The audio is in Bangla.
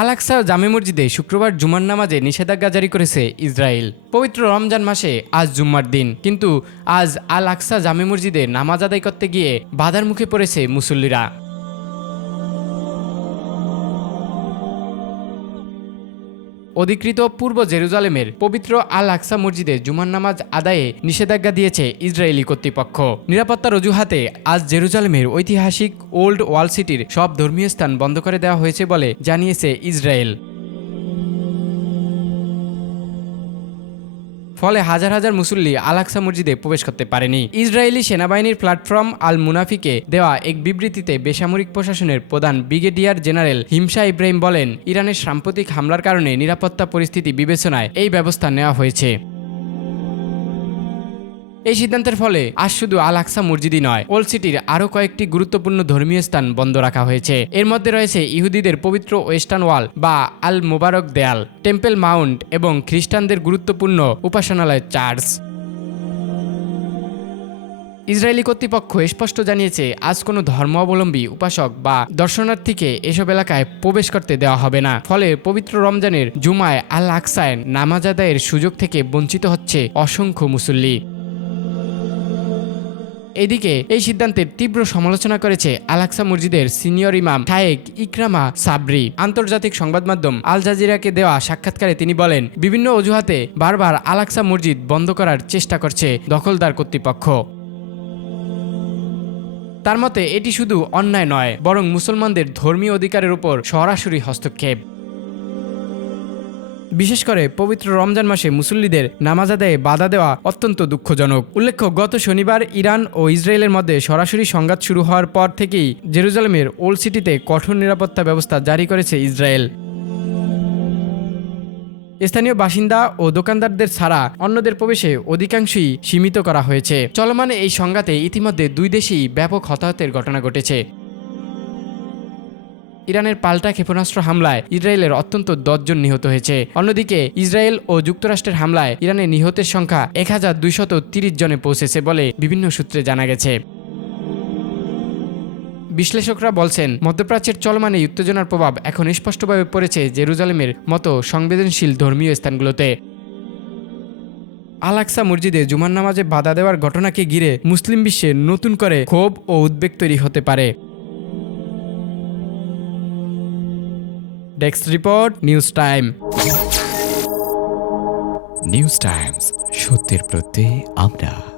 আল আকসা জামে মসজিদে শুক্রবার জুমার নামাজে নিষেধাজ্ঞা জারি করেছে ইসরায়েল। পবিত্র রমজান মাসে আজ জুম্মার দিন, কিন্তু আজ আল আকসা জামে মসজিদে নামাজ আদায় করতে গিয়ে বাধার মুখে পড়েছে মুসল্লিরা। অধিকৃত পূর্ব জেরুজালেমের পবিত্র আল আকসা মসজিদে জুমার নামাজ আদায়ে নিষেধাজ্ঞা দিয়েছে ইসরায়েলি কর্তৃপক্ষ। নিরাপত্তার অজুহাতে আজ জেরুজালেমের ঐতিহাসিক ওল্ড ওয়াল সিটির সব ধর্মীয় স্থান বন্ধ করে দেওয়া হয়েছে বলে জানিয়েছে ইসরায়েল। ফলে হাজার হাজার মুসল্লি আল আকসা মসজিদে প্রবেশ করতে পারেনি। ইসরায়েলি সেনাবাহিনীর প্ল্যাটফর্ম আল মুনাফিকে দেওয়া এক বিবৃতিতে বেসামরিক প্রশাসনের প্রধান ব্রিগেডিয়ার জেনারেল হিমসা ইব্রাহিম বলেন, ইরানের সাম্প্রতিক হামলার কারণে নিরাপত্তা পরিস্থিতি বিবেচনায় এই ব্যবস্থা নেওয়া হয়েছে। এই সিদ্ধান্তের ফলে আজ শুধু আল আকসা মসজিদই নয়, ওল্ড সিটির আরও কয়েকটি গুরুত্বপূর্ণ ধর্মীয় স্থান বন্ধ রাখা হয়েছে। এর মধ্যে রয়েছে ইহুদিদের পবিত্র ওয়েস্টার্ন ওয়াল বা আল মোবারক দেয়াল, টেম্পল মাউন্ট এবং খ্রিস্টানদের গুরুত্বপূর্ণ উপাসনালয় চার্চ। ইসরায়েলি কর্তৃপক্ষ স্পষ্ট জানিয়েছে, আজ কোনো ধর্মাবলম্বী উপাসক বা দর্শনার্থীকে এসব এলাকায় প্রবেশ করতে দেওয়া হবে না। ফলে পবিত্র রমজানের জুমায় আল আকসায় নামাজ আদায়ের সুযোগ থেকে বঞ্চিত হচ্ছে অসংখ্য মুসল্লি। এদিকে এই সিদ্ধান্তের তীব্র সমালোচনা করেছে আল আকসা মসজিদের সিনিয়র ইমাম শায়েখ ইকরামা সাবরি। আন্তর্জাতিক সংবাদ মাধ্যম আল জাজিরাকে দেওয়া সাক্ষাৎকারে তিনি বলেন, বিভিন্ন অজুহাতে বারবার আল আকসা মসজিদ বন্ধ করার চেষ্টা করছে দখলদার কর্তৃপক্ষ। তার মতে এটি শুধু অন্যায় নয়, বরং মুসলমানদের ধর্মীয় অধিকারের উপর সরাসরি হস্তক্ষেপ। বিশেষ করে পবিত্র রমজান মাসে মুসল্লিদের নামাজ আদায়ে বাধা দেওয়া অত্যন্ত দুঃখজনক। উল্লেখ্য, গত শনিবার ইরান ও ইসরায়েলের মধ্যে সরাসরি সংঘাত শুরু হওয়ার পর থেকেই জেরুজালেমের ওল্ড সিটিতে কঠোর নিরাপত্তা ব্যবস্থা জারি করেছে ইসরায়েল। স্থানীয় বাসিন্দা ও দোকানদারদের ছাড়া অন্যদের প্রবেশে অধিকাংশই সীমিত করা হয়েছে। চলমান এই সংঘাতে ইতিমধ্যে দুই দেশেই ব্যাপক হতাহতের ঘটনা ঘটেছে। ইরানের পাল্টা ক্ষেপণাস্ত্র হামলায় ইসরায়েলের অন্তত 10 জন নিহত হয়েছে। অন্যদিকে ইসরায়েল ও যুক্তরাষ্ট্রের হামলায় ইরানের নিহতের সংখ্যা 1230 জনে পৌঁছেছে বলে বিভিন্ন সূত্রে জানা গেছে। বিশ্লেষকরা বলছেন, মধ্যপ্রাচ্যের চলমান এই উত্তেজনার প্রভাব এখন স্পষ্টভাবে পড়েছে জেরুজালেমের মতো সংবেদনশীল ধর্মীয় স্থানগুলোতে। আল আকসা মসজিদে জুমার নামাজে বাধা দেওয়ার ঘটনাকে ঘিরে মুসলিম বিশ্বে নতুন করে ক্ষোভ ও উদ্বেগ তৈরি হতে পারে। Desk report, news time. News Times, সত্যের প্রত্যয়ে আমরা।